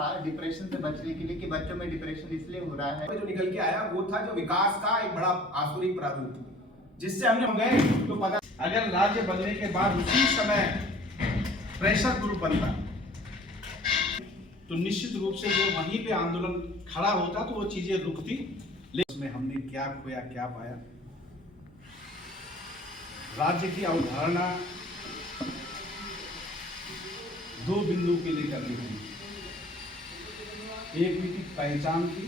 था डिप्रेशन से बचने के लिए कि बच्चों में डिप्रेशन इसलिए हो रहा है। जो निकल के आया वो था जो विकास का एक बड़ा आसुरिक प्रारूप, जिससे हमने गए तो पता अगर राज्य बनने के बाद उसी समय प्रेशर ग्रुप बनता तो निश्चित रूप से जो वहीं पे आंदोलन खड़ा होता तो वो चीजें रुकती। लेकिन उसमें हमने क्या खोया क्या पाया। राज्य की अवधारणा दो बिंदु के लिए करनी थी। एक हुई थी पहचान की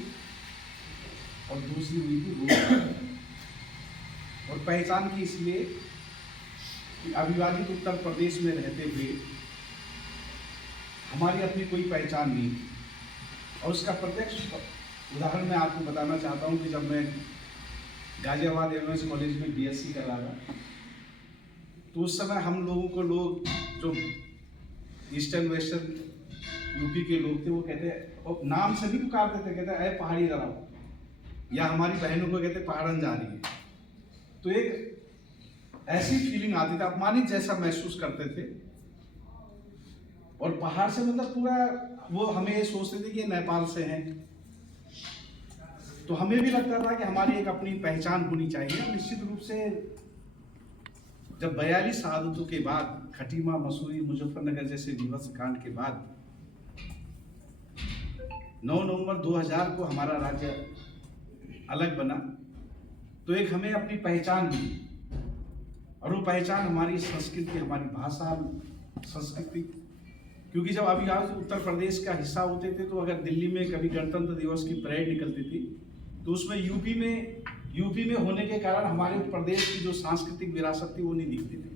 और दूसरी हुई थी रोजगार। और पहचान की इसलिए कि अविभाजित उत्तर प्रदेश में रहते हुए हमारी अपनी कोई पहचान नहीं थी। और उसका प्रत्यक्ष उदाहरण मैं आपको बताना चाहता हूँ कि जब मैं गाजियाबाद एमएस कॉलेज में बीएससी कर रहा था तो उस समय हम लोगों को लोग जो ईस्टर्न वेस्टर्न यूपी के लोग थे वो कहते और नाम से नहीं पुकारते थे, कहते अरे पहाड़ी जरा, या हमारी बहनों को कहते पहाड़न जा रही है। तो एक ऐसी फीलिंग आती थी, अपमानित जैसा महसूस करते थे। और पहाड़ से मतलब पूरा वो हमें ये सोचते थे कि नेपाल से हैं। तो हमें भी लगता था कि हमारी एक अपनी पहचान होनी चाहिए। निश्चित रूप से जब 42 शहादतों के बाद खटीमा, मसूरी, मुजफ्फरनगर जैसे विभत्स कांड के बाद 9 नवंबर 2000 को हमारा राज्य अलग बना तो एक हमें अपनी पहचान मिली। और वो पहचान हमारी संस्कृति, हमारी भाषा, संस्कृति। क्योंकि जब अभी आज उत्तर प्रदेश का हिस्सा होते थे तो अगर दिल्ली में कभी गणतंत्र दिवस की परेड निकलती थी तो उसमें यूपी में होने के कारण हमारे प्रदेश की जो सांस्कृतिक विरासत थी वो नहीं दिखती थी।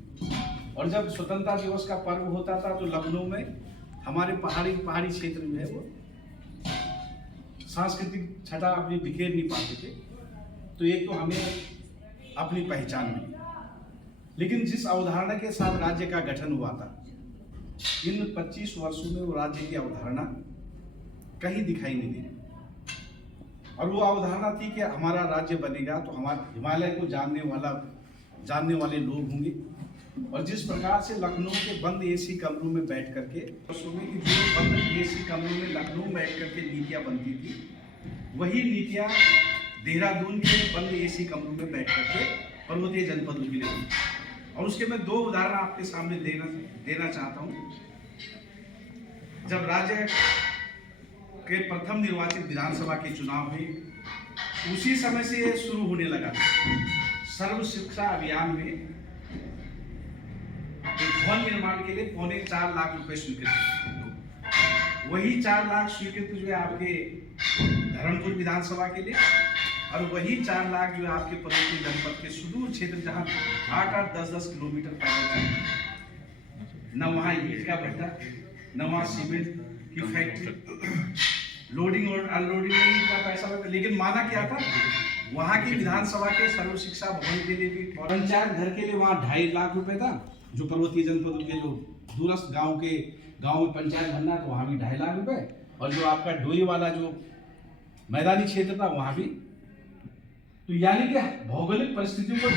और जब स्वतंत्रता दिवस का पर्व होता था तो लखनऊ में हमारे पहाड़ी क्षेत्र में है वो सांस्कृतिक छटा अपनी बिखेर नहीं पाते थे। तो एक तो हमें अपनी पहचान मिली। लेकिन जिस अवधारणा के साथ राज्य का गठन हुआ था इन 25 वर्षों में वो राज्य की अवधारणा कहीं दिखाई नहीं दी। और वो अवधारणा थी कि हमारा राज्य बनेगा तो हमारे हिमालय को जानने वाले लोग होंगे। और जिस प्रकार से लखनऊ के बंद एसी कमरों में बैठ करके बंद एसी कमरों में लखनऊ में बैठ करके नीतियाँ बनती थी, वही नीतियाँ देहरादून के बंद एसी कमरों में बैठ करके पर्वतीय जनपदों के लिए। और उसके मैं 2 उदाहरण आपके सामने देना चाहता हूँ। जब राज्य के प्रथम निर्वाचित विधानसभा के चुनाव हुए उसी समय से ये शुरू होने लगा सर्व शिक्षा अभियान में भवन निर्माण के लिए 4.25 लाख रुपए स्वीकृत। वही 4 लाख स्वीकृत जो है आपके धर्मपुर विधानसभा के लिए और वही 4 लाख जो है आपके पर्वतीय जनपद के सुदूर क्षेत्र जहाँ 8-8, 10-10 किलोमीटर पैदल न वहाँ ईंट का भट्टा, न वहाँ सीमेंट की फैक्ट्री, लोडिंग और अनलोडिंग में का पैसा लगता। लेकिन माना क्या था, वहाँ की विधानसभा के सर्व शिक्षा भवन के लिए भी पंचायत घर के लिए वहाँ 2.5 लाख रुपए था। जो पर्वतीय जनपदों के जो दूरस्थ गांव में पंचायत बनना है तो वहाँ भी 2.5 लाख रुपए। और जो आपका डोई वाला जो मैदानी क्षेत्र था वहाँ भी। तो यानी कि भौगोलिक परिस्थितियों को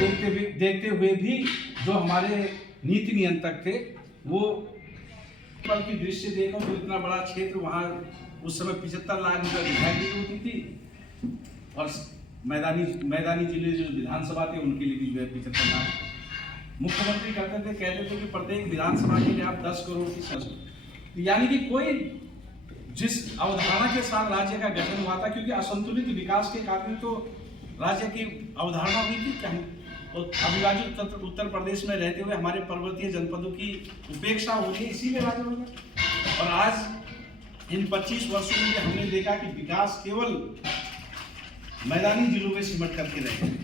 देखते हुए भी जो हमारे नीति नियंत्रक थे वो पल की दृश्य देखो तो इतना बड़ा क्षेत्र वहाँ उस समय 75 लाख रुपये दिखाई दी होती थी। और मैदानी जिले जो विधानसभा थे उनके लिए भी जो है 75 लाख मुख्यमंत्री कहते थे कि प्रत्येक विधानसभा के लिए आप 10 करोड़ की सर्जन। यानी कि कोई जिस अवधारणा के साथ राज्य का गठन हुआ था, क्योंकि असंतुलित विकास के कारण तो राज्य की अवधारणा हुई थी कि हम अविभाजित उत्तर प्रदेश में रहते हुए हमारे पर्वतीय जनपदों की उपेक्षा हो रही है, इसीलिए राज्य बना। और आज इन 25 वर्षों में हमने देखा कि विकास केवल मैदानी जिलों में सिमट करके रह गए।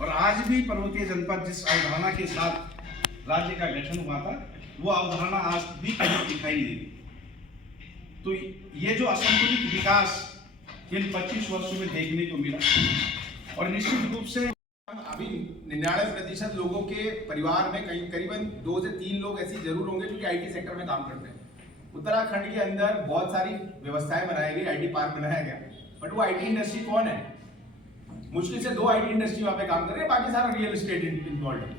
और आज भी पर्वतीय जनपद जिस अवधारणा के साथ राज्य का गठन हुआ था वो अवधारणा आज भी कहीं दिखाई नहीं देती। तो ये जो असंतुलित विकास इन 25 वर्षों में देखने को मिला। और निश्चित रूप से अभी 99% लोगों के परिवार में करीबन 2 से 3 लोग ऐसे जरूर होंगे जो कि आईटी सेक्टर में काम करते हैं। उत्तराखंड के अंदर बहुत सारी व्यवस्थाएं बनाई गई, आईटी पार्क बनाया गया, बट वो आईटी इंडस्ट्री कौन है? मुश्किल से 2 आईटी इंडस्ट्री वहाँ पे काम कर रहे हैं, बाकी सारा रियल एस्टेट इन्वॉल्व है।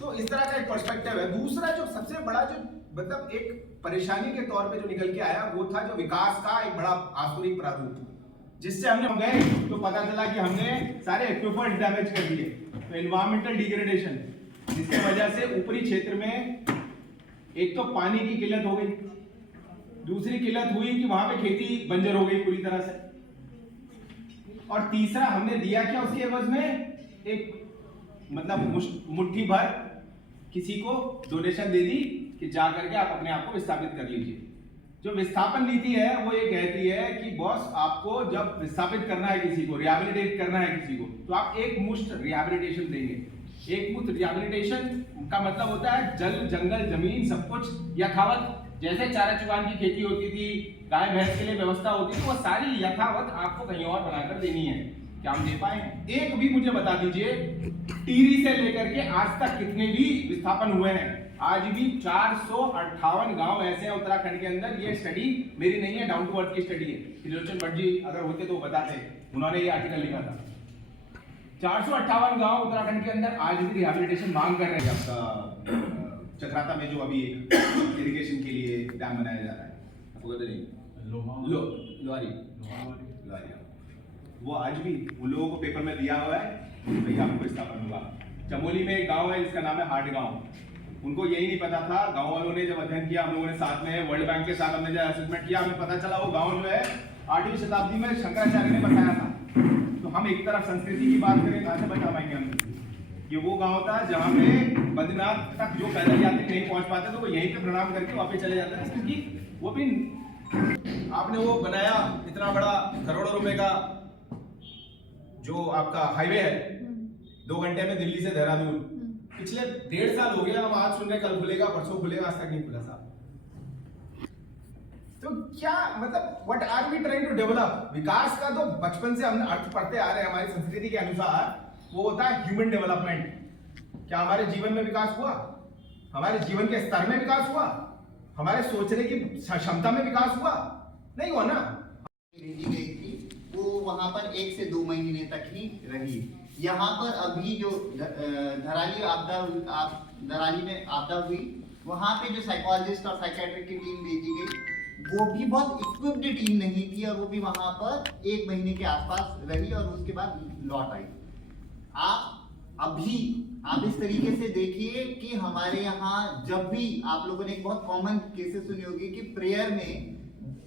तो इस तरह का एक पर्सपेक्टिव है। दूसरा जो सबसे बड़ा जो मतलब एक परेशानी के तौर पे जो निकल के आया वो था जो विकास का एक बड़ा आसुरिक प्रारूप, जिससे हम गए तो पता चला कि हमने सारे एक्विफर्स डैमेज कर दिए, तो एनवायरमेंटल डिग्रेडेशन, जिसकी वजह से ऊपरी क्षेत्र में एक तो पानी की किल्लत हो गई, दूसरी किल्लत हुई कि वहां पे खेती बंजर हो गई पूरी तरह से, और तीसरा हमने दिया क्या उसके एवज में, एक मतलब मुट्ठी भर किसी को डोनेशन दे दी कि जा करके आप अपने आप को विस्थापित कर लीजिए। जो विस्थापन नीति है वो ये कहती है कि बॉस आपको जब विस्थापित करना है किसी को, रिहैबिलिटेट करना है किसी को, तो आप एक मुश्त रिहैबिलिटेशन देंगे। एक मुश्त रिहैबिलिटेशन का मतलब होता है जल जंगल जमीन सब कुछ यथावत, जैसे चारा चुगान की खेती होती थी, गाय भैंस के लिए व्यवस्था होती थी, वो सारी यथावत आपको कहीं और बनाकर देनी है। क्या हम दे पाए? एक भी मुझे बता दीजिए, टिहरी से लेकर के आज तक कितने भी विस्थापन हुए हैं, आज भी 458 गांव ऐसे हैं उत्तराखंड के अंदर। ये स्टडी मेरी नहीं है, डाउन टू अर्थ की स्टडी है, त्रिलोचन भट्ट जी अगर होते तो बताते, उन्होंने ये आर्टिकल लिखा था। 458 गांव उत्तराखंड के अंदर आज भी रिहैबिलिटेशन मांग कर रहे हैं। आपका चक्राता में जो अभी इरिगेशन के लिए डैम बनाया जा रहा है, आपको पता नहीं, लोहारी, वो आज भी उन लोगों को पेपर में दिया हुआ है भाई आपको विस्थापन हुआ। चमोली में एक गांव है जिसका नाम है हाट गांव, उनको यही नहीं पता था। गांव वालों ने जब अध्ययन किया, हम लोगों ने साथ में वर्ल्ड बैंक के साथ हमने जब असेसमेंट किया, हमें पता चला वो गांव जो है 8वीं शताब्दी में शंकराचार्य ने बसाया था। तो हम एक तरफ संस्कृति की बात करें, कहां से बचा पाएंगे हम? ये वो गांव था जहां पे बद्रीनाथ तक जो पैदल यात्री नहीं पहुंच पाते तो वो यहीं पे प्रणाम करके वापस चले जाते थे, क्योंकि वो भी आपने वो बनाया इतना बड़ा करोड़ों रुपए का जो आपका हाईवे है 2 घंटे में दिल्ली से देहरादून, पिछले 1.5 साल हो गया, हम आज सुन रहे कल खुलेगा परसों खुलेगा, आज तक नहीं खुला साहब। तो क्या मतलब what are we trying to develop? विकास का तो बचपन से हम अर्थ पढ़ते आ रहे हैं, हमारी संस्कृति के अनुसार वो होता है ह्यूमन डेवलपमेंट। क्या हमारे जीवन में विकास हुआ? हमारे जीवन के स्तर में विकास हुआ? हमारे सोचने की क्षमता में विकास हुआ? नहीं हुआ ना। भेजी गई थी वो वहां पर 1 से 2 महीने तक ही रही। यहाँ पर अभी जो धराली में आपदा हुई, वहाँ पे जो साइकोलॉजिस्ट और साइकेट्रिक की टीम भेजी गई, वो भी बहुत इक्विप्ड टीम नहीं थी, और वो भी वहाँ पर 1 महीने के आसपास रही और उसके बाद लौट आई। आप इस तरीके से देखिए कि हमारे यहाँ जब भी आप लोगों ने एक बहुत कॉमन केसेस सुने होंगे कि प्रेयर में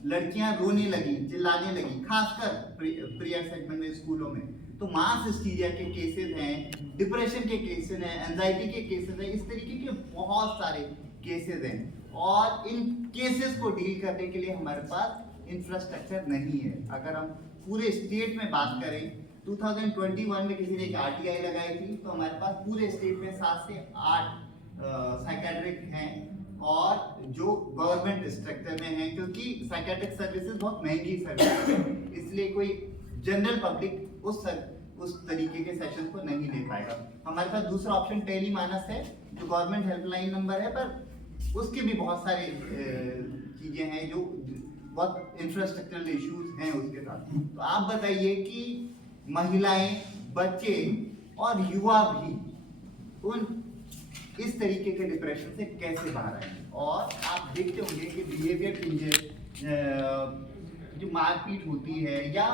लड़कियां रोने लगी, चिल्लाने लगी, खासकर प्रेयर सेगमेंट में स्कूलों में, तो मास हिस्टीरिया के केसेस हैं, डिप्रेशन के केसेस हैं, एंजाइटी के केसेस हैं, इस तरीके के बहुत सारे केसेस हैं, और इन केसेस को डील करने के लिए हमारे पास इंफ्रास्ट्रक्चर नहीं है। अगर हम पूरे स्टेट में बात करें, 2021 में किसी ने एक RTI लगाई थी, तो हमारे पास पूरे स्टेट में 7 से 8 साइकेट्रिक हैं, और जो गवर्नमेंट स्ट्रक्चर में है, क्योंकि साइकेट्रिक सर्विसेज बहुत महंगी सर्विस है, इसलिए कोई जनरल पब्लिक उस तरीके के सेशन को नहीं ले पाएगा। हमारे पास दूसरा ऑप्शन टेली मानस है, जो गवर्नमेंट हेल्पलाइन नंबर है, पर उसके भी बहुत सारे चीजें हैं जो बहुत इंफ्रास्ट्रक्चरल इश्यूज हैं उसके साथ। तो आप बताइए कि महिलाएं, बच्चे और युवा भी इस तरीके के डिप्रेशन से कैसे बाहर आएंगे? और आप देखते होंगे कि बिहेवियर चेंजेस, जो मारपीट होती है या